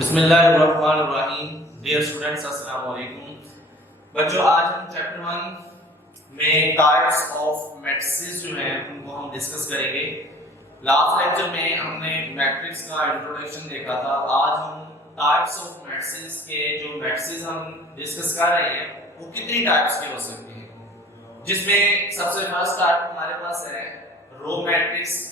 बिस्मिल्लाहिर्रहमानिर्रहीम। Dear students, अस्सलाम वालेकुम। बच्चों, आज हम चैप्टर 1 में टाइप्स ऑफ मैट्रिसेस जो हैं उनको हम डिस्कस करेंगे। लास्ट लेक्चर में हमने मैट्रिक्स का इंट्रोडक्शन देखा था। आज हम टाइप्स ऑफ मैट्रिसेस के जो मैट्रिसेस हम डिस्कस कर रहे हैं वो कितनी टाइप्स के हो सकते हैं, जिसमें सबसे फर्स्ट टाइप हमारे पास है row matrix,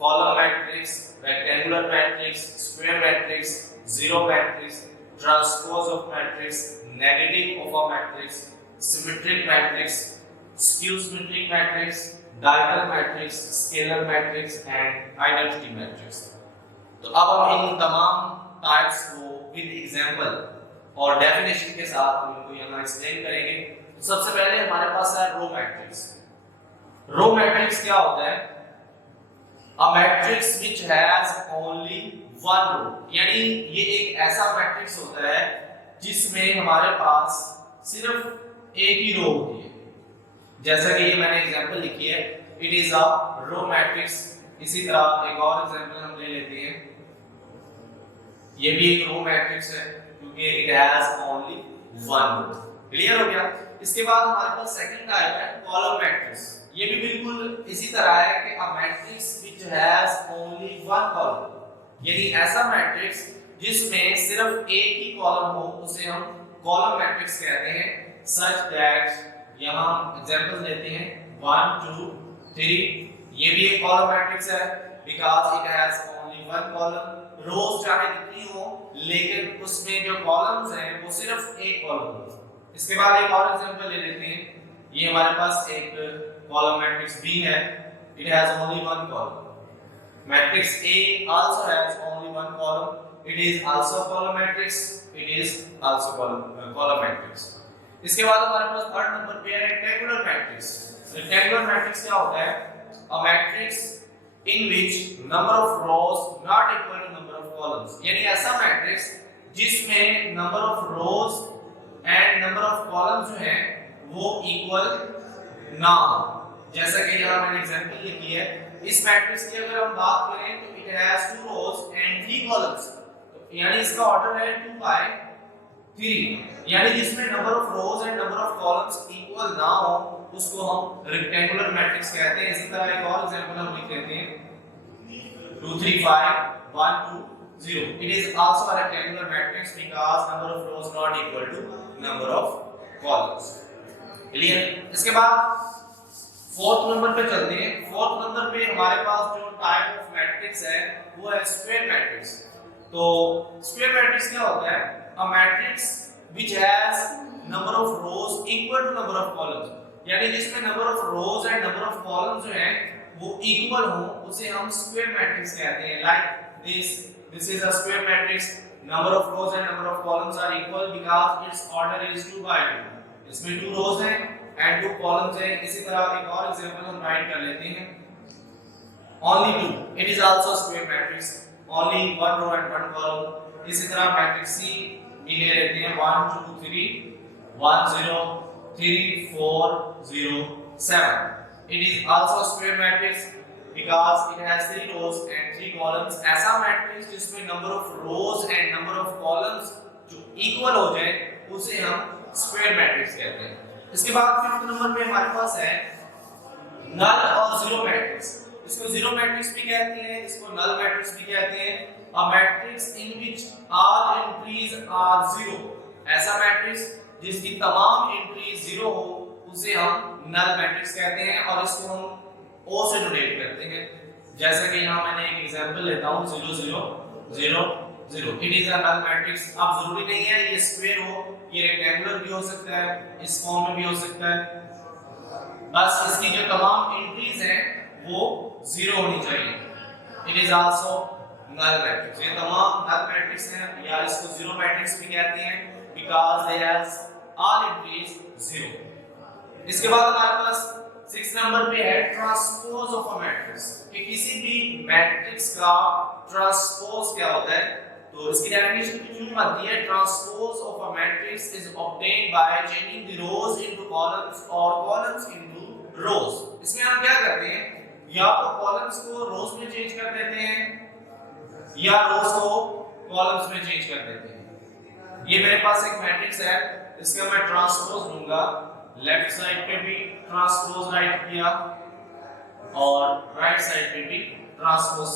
column matrix, rectangular matrix, square matrix, zero matrix, transpose of matrix, negative of a matrix, symmetric matrix, skew symmetric matrix, diagonal matrix, scalar matrix and identity matrix. तो अब हम इन तमाम types को with example और definition के साथ इनको यहां एक्सप्लेन करेंगे। तो सबसे पहले हमारे पास है रो मैट्रिक्स। रो मैट्रिक्स क्या होता है? A matrix which has only one row, यानी ये एक ऐसा मैट्रिक्स होता है जिसमें हमारे पास सिर्फ एक ही रो होती है। जैसा कि ये मैंने एग्जांपल लिखी है, it is a row matrix. इसी तरह एक और एग्जांपल हम ले लेते हैं। ये भी एक रो मैट्रिक्स है क्योंकि it has only one row. Clear हो गया? इसके बाद हमारे पास सेकंड टाइप है कॉलम मैट्रिक्स। ये भी बिल्कुल इसी तरह है कि a matrix which has only one column, यानी ऐसा मैट्रिक्स जिसमें सिर्फ एक ही कॉलम हो उसे हम कॉलम मैट्रिक्स कहते हैं। सच दैट यहां एग्जांपल देते हैं 1 2 3। ये भी एक कॉलम मैट्रिक्स है because it has only one column. Rows चाहे कितनी हो लेकिन उसमें जो कॉलम्स हैं वो सिर्फ एक कॉलम हो। इसके बाद एक और एग्जांपल ले लेते हैं। ये हमारे पास एक column matrix B है, it has only one column. Matrix A also has only one column, it is also a column matrix, it is also column matrix. इसके बाद हमारे पास थर्ड नंबर पे है rectangular matrix. Rectangular matrix क्या होता है? A matrix in which number of rows not equal to number of columns. यानी ऐसा मैट्रिक्स जिसमें number of rows and number of columns जो है वो इक्वल ना हो। जैसा कि यहां मैंने एग्जांपल लिखी है, इस मैट्रिक्स की अगर हम बात करें तो it has 2 rows and 3 columns, यानी इसका ऑर्डर है 2 बाय 3, यानी जिसमें number of rows and number of columns equal ना हो उसको हम रेक्टेंगुलर मैट्रिक्स कहते हैं। इसी तरह एक और एग्जांपल हम लिख लेते हैं 2 3 5 1 2 0। It is also a rectangular matrix because number of rows not equal to number of columns. Clear? इसके बाद फोर्थ नंबर पे चलते हैं। फोर्थ नंबर पे हमारे पास जो टाइप ऑफ मैट्रिक्स है वो है स्क्वायर मैट्रिक्स। तो स्क्वायर मैट्रिक्स क्या होता है? A matrix which has number of rows equal to number of columns, यानी जिसमें number of rows and number of columns जो हैं वो इक्वल हो उसे हम स्क्वायर मैट्रिक्स कहते हैं। Like this is a square matrix, number of rows and number of columns are equal because its order is 2 by 2। इसमें 2 रोज हैं एंड 2 कॉलम्स हैं। इसी तरह एक और एग्जांपल हम राइट कर लेते हैं only 2, it is also a square matrix, only 1 row and 1 column। इसी तरह मैट्रिक्स C भी ले लेते हैं 1 2 3 1 0 3 4 0 7। it is also a square matrix because it has 3 rows and 3 columns। ऐसा मैट्रिक्स जिसमें number of rows and number of columns जो equal हो जाए उसे हम स्क्वायर मैट्रिक्स कहते हैं। इसके बाद फिफ्थ नंबर पे हमारे पास है नल और जीरो मैट्रिक्स। इसको जीरो मैट्रिक्स भी कहते हैं, इसको नल मैट्रिक्स भी कहते हैं। A matrix in which all entries are zero, ऐसा मैट्रिक्स जिसकी तमाम एंट्रीज जीरो हो उसे हम नल मैट्रिक्स कहते हैं और इसको हम O से डिनोट करते हैं। जैसे कि यहां मैंने एक एग्जांपल लेता हूं 0 0 0 0। It is a null matrix. अब जरूरी नहीं है ये स्क्वायर हो, ये रेक्टेंगुलर भी हो सकता है, इस फॉर्म में भी हो सकता है, बस इसकी जो तमाम एंट्रीज हैं वो जीरो होनी चाहिए। It is also null matrix. ये तमाम नल मैट्रिक्स हैं या इसको जीरो मैट्रिक्स भी कहते हैं because they has all entries zero. इसके बाद हमारे पास 6 नंबर पे है ट्रांसपोज ऑफ अ मैट्रिक्स कि किसी भी मैट्रिक्स का ट्रांसपोज क्या होता है। तो इसकी डेफिनेशन कुछ यूं आती है, transpose of a matrix is obtained by changing the rose into columns और कॉलम्स इनटू रोज। इसमें हम क्या करते हैं, या तो कॉलम्स को रोज में चेंज कर देते हैं या रोज को कॉलम्स में चेंज कर देते हैं। ये मेरे पास एक मैट्रिक्स है, इसका मैं ट्रांसपोज लूंगा, लेफ्ट साइड पे भी ट्रांसपोज राइट किया और राइट साइड पे भी ट्रांसपोज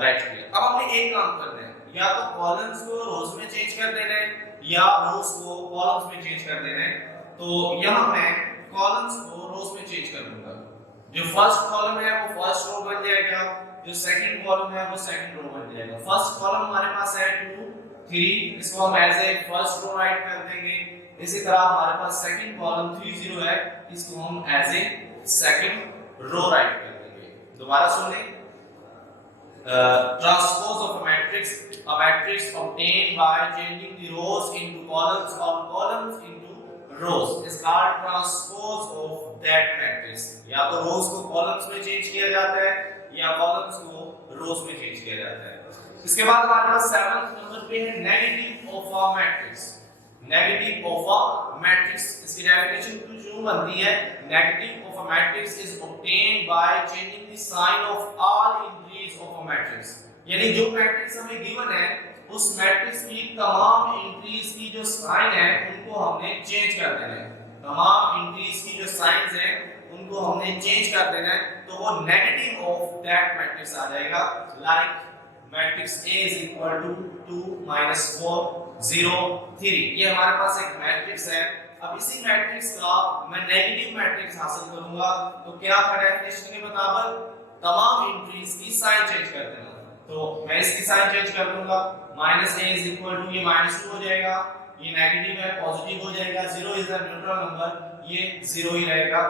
राइट किया। अब हमने एक काम करना है, या तो कॉलम्स को रोज में चेंज कर देना है या रोज को कॉलम्स में चेंज कर देना है। तो यहां मैं कॉलम्स को रोज में चेंज कर दूंगा। जो फर्स्ट कॉलम है वो फर्स्ट रो बन जाएगा, जो सेकंड कॉलम है वो सेकंड रो बन जाएगा। फर्स्ट कॉलम हमारे पास है 2 3, इसको हम as a first row write कर देंगे। इसी तरह हमारे पास सेकंड कॉलम 3 0 है, इसको हम as a second row write कर देंगे। दोबारा सुन लें, transpose of a matrix obtained by changing the rows into columns or columns into rows is called transpose of that matrix। या तो rows को columns में चेंज किया जाता है या columns को rows में चेंज किया जाता है। इसके बाद हमारे पास 7th नंबर पे है negative of a matrix। negative of a matrix, इसकी डेफिनेशन कुछ यूं बनती है, negative of a matrix is obtained by changing the sign of all entries of a matrix। यानी जो मैट्रिक्स हमें गिवन है उस मैट्रिक्स की तमाम एंट्रीज की जो साइन है उनको हमने चेंज कर देना है। तमाम एंट्रीज की जो साइंस हैं उनको हमने चेंज कर देना है, तो वो नेगेटिव ऑफ दैट मैट्रिक्स आ जाएगा। Like matrix A is equal to 2 minus 4 0 3, ये हमारे पास एक मैट्रिक्स है। अब इसी मैट्रिक्स का मैं नेगेटिव मैट्रिक्स हासिल करूंगा, तो क्या था डेफिनेशन के मुताबिक तमाम एंट्रीज की साइन चेंज कर देना। तो मैं इसकी साइन चेंज कर दूंगा, -a is equal to ये -2 हो जाएगा, ये नेगेटिव है पॉजिटिव हो जाएगा, 0 इज अ न्यूट्रल नंबर, ये 0 ही रहेगा,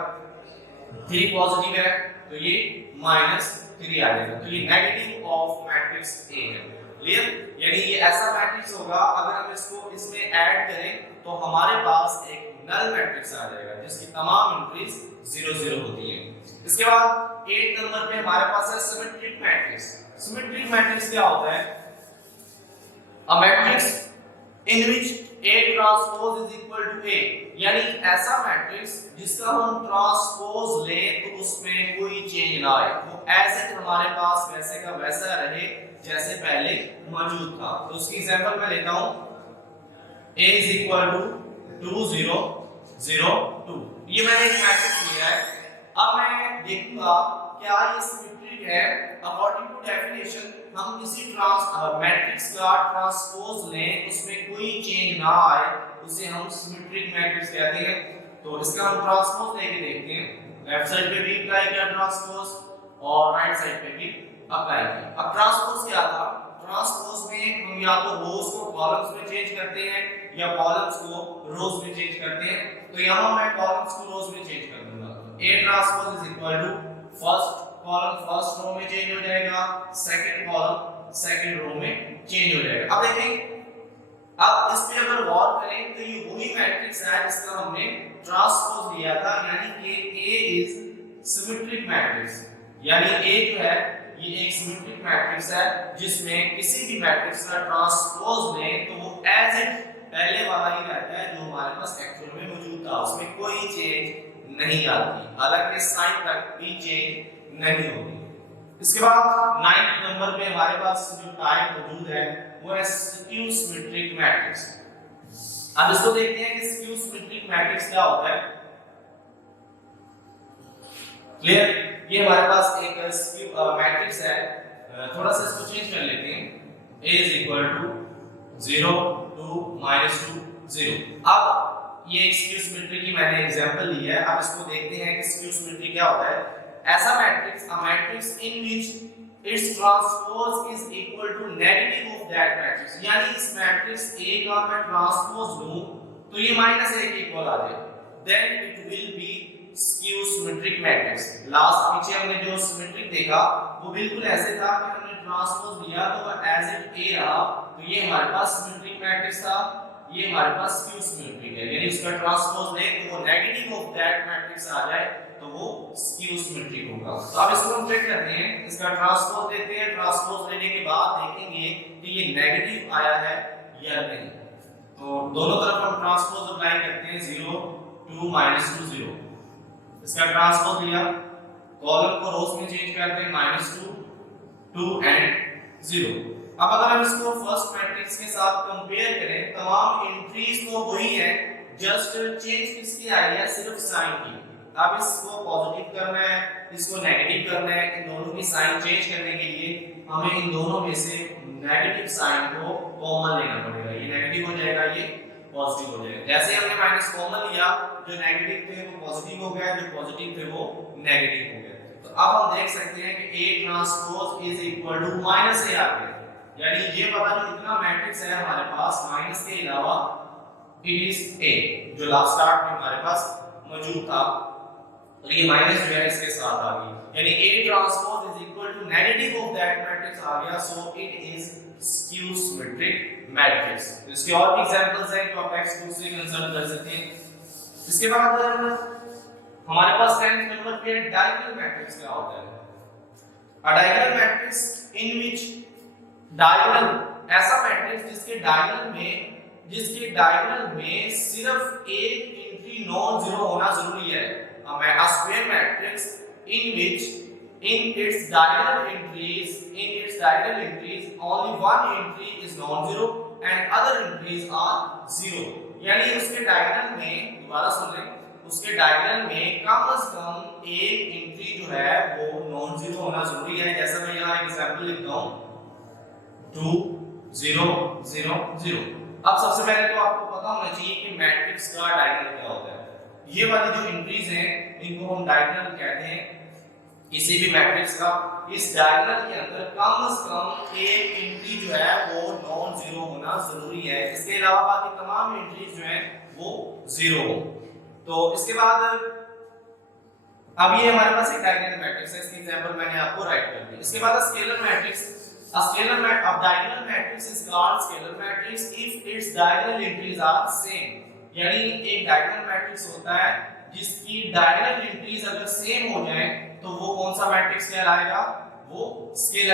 3 पॉजिटिव है तो ये -3 आ जाएगा। तो ये नेगेटिव ऑफ मैट्रिक्स A है। क्लियर? यानी ये ऐसा मैट्रिक्स होगा, अगर हम इसको इसमें ऐड करें तो हमारे पास एक नल मैट्रिक्स आ जाएगा जिसकी तमाम एंट्रीज 0 0 होती है। इसके बाद 8 नंबर पे हमारे पास है सिमेट्रिक मैट्रिक्स। सिमेट्रिक मैट्रिक्स क्या होता है? A matrix in which A transpose is equal to A, यानी ऐसा मैट्रिक्स जिसका हम ट्रांसपोज लें तो उसमें कोई चेंज ना आए, वो एज इट हमारे पास वैसे का वैसा रहे जैसे पहले मौजूद था। तो उसकी एग्जांपल मैं लेता हूं, A is equal to 2 0 0 2, ये मैंने एक मैट्रिक्स लिया है। अब मैं देखूंगा क्या ये सिमेट्रिक है। अकॉर्डिंग टू डेफिनेशन हम किसी मैट्रिक्स का ट्रांसपोज लें उसमें कोई चेंज ना आए, उसे हम सिमेट्रिक मैट्रिक्स कहते हैं। तो इसका हम ट्रांसपोज लेके देखते हैं, लेफ्ट साइड पे भी अप्लाई किया ट्रांसपोज और राइट साइड पे भी अप्लाई किया। अब ट्रांसपोज क्या था? ट्रांसपोज में हम या तो रोज को कॉलम्स में चेंज करते हैं या कॉलम्स को रोज में चेंज करते हैं। तो यहां मैं कॉलम्स को रोज में चेंज कर दूंगा। A transpose is equal to first column first row में चेंज हो जाएगा, सेकंड कॉलम सेकंड रो में चेंज हो जाएगा। अब देखें, अब इस पे अगर गौर करें तो ये वही मैट्रिक्स है जिसका हमने ट्रांसपोज लिया था, यानी कि A इज सिमेट्रिक मैट्रिक्स। यानी A जो है ये एक सिमेट्रिक मैट्रिक्स है जिसमें किसी भी मैट्रिक्स का ट्रांसपोज लें तो वो एज इट पहले वाला ही रहता है जो हमारे पास एक्चुअल में मौजूद था, उसमें कोई चेंज नहीं आती, हालांकि साइन तक भी चेंज नहीं होगी। इसके बाद 9th नंबर पे हमारे पास जो टाइप मौजूद है वो है स्क्यू सिमेट्रिक मैट्रिक्स। अब इसको देखते हैं कि स्क्यू सिमेट्रिक मैट्रिक्स क्या होता है। क्लियर? ये हमारे पास एक स्क्यू मैट्रिक्स है, थोड़ा सा इसको चेंज कर लेते हैं। A is equal to 0 2 -2 0। अब ये एक स्क्यू सिमेट्री की मैंने एग्जांपल ली है। अब इसको देखते हैं कि स्क्यू सिमेट्री क्या होता है। ऐसा matrix, a matrix in which it's transpose is equal to negative of that matrix, यानी इस मैट्रिक्स A का मैं ट्रांसपोज लूं तो ये -1 के इक्वल आ जाए, then it will be skew symmetric matrix. Last पीछे हमने जो सिमेट्रिक देखा वो बिल्कुल ऐसे था कि हमने ट्रांसपोज लिया तो वो एज इट A रहा, तो ये हमारे पास सिमेट्रिक मैट्रिक्स था, ये हमारे पास स्क्यू सिमेट्रिक है, यानी उसका ट्रांसपोज ले तो वो नेगेटिव ऑफ दैट मैट्रिक्स आ जाए तो वो स्क्यू सिमेट्रिक होगा। तो अब इसको हम चेक करते हैं, इसका ट्रांसपोज लेते हैं, ट्रांसपोज लेने के बाद देखेंगे कि ये नेगेटिव आया है या नहीं। तो दोनों तरफ हम ट्रांसपोज अप्लाई करते हैं, 0 2 -2 0। इसका ट्रांसपोज लिया, कॉलम को रोज में चेंज करते हैं, -2 2 एंड 0। अब अगर हम इसको फर्स्ट मैट्रिक्स के साथ कंपेयर करें, तमाम एंट्रीज तो वही है, जस्ट चेंज किसकी आई है, सिर्फ साइन की। अब इसको पॉजिटिव करना है, इसको नेगेटिव करना है, इन दोनों की साइन चेंज करने के लिए हमें इन दोनों में से नेगेटिव साइन को कॉमन लेना पड़ेगा। ये नेगेटिव हो जाएगा, ये पॉजिटिव हो जाएगा। जैसे हमने माइनस कॉमन लिया, जो नेगेटिव थे वो पॉजिटिव हो गया, जो पॉजिटिव थे वो नेगेटिव हो गया। तो अब हम देख सकते हैं कि A transpose is equal to minus A आ गया, यानी ये पता जो इतना मैट्रिक्स है हमारे पास माइनस के अलावा इट इज A, जो लास्ट स्टार्ट में हमारे पास मौजूद था, और ये माइनस जो है इसके साथ आ गई, यानी A transpose is equal to negative of that matrix आ गया, so it is skew symmetric matrix. इसके और भी एग्जांपल्स हैं जो आप टेक्स्ट बुक से कंसल्ट कर सकते हैं। इसके बाद हमारे पास 10th नंबर पे डायगोनल मैट्रिक्स क्या होता है। अ diagonal matrix in which diagonal, ऐसा मैट्रिक्स जिसके डायगोनल में सिर्फ एक एंट्री नॉन जीरो होना जरूरी है। A square matrix in which in its diagonal entries only one entry is non-zero and other entries are zero। यानी उसके डायगोनल में, दोबारा सुन लें, उसके डायगोनल में कम से कम एक एंट्री जो है वो नॉन जीरो होना जरूरी है। जैसा मैं यहाँ एग्जांपल लिखता हूँ 2 0 0 0। अब सबसे पहले तो आपको पता होना चाहिए कि मैट्रिक्स का डायगोनल क्या होता है। ये वाली जो एंट्रीज हैं इनको हम डायगोनल कहते हैं किसी भी मैट्रिक्स का। इस डायगोनल के अंदर कम से कम एक एंट्री जो है वो नॉन जीरो होना जरूरी है, इसके अलावा बाकी तमाम एंट्रीज जो हैं वो जीरो हो। तो इसके बाद अब ये हमारे पास एक डायगोनल मैट्रिक्स है, इसकी एग्जांपल मैंने आपको राइट कर दी। इसके बाद scalar matrix, diagonal matrix is called scalar matrix if its diagonal entries are same। यानी एक डायगोनल मैट्रिक्स होता है जिसकी डायगोनल एंट्रीज अगर सेम हो जाएं तो वो कौन सा मैट्रिक्स कहलाएगा, वो स्केलर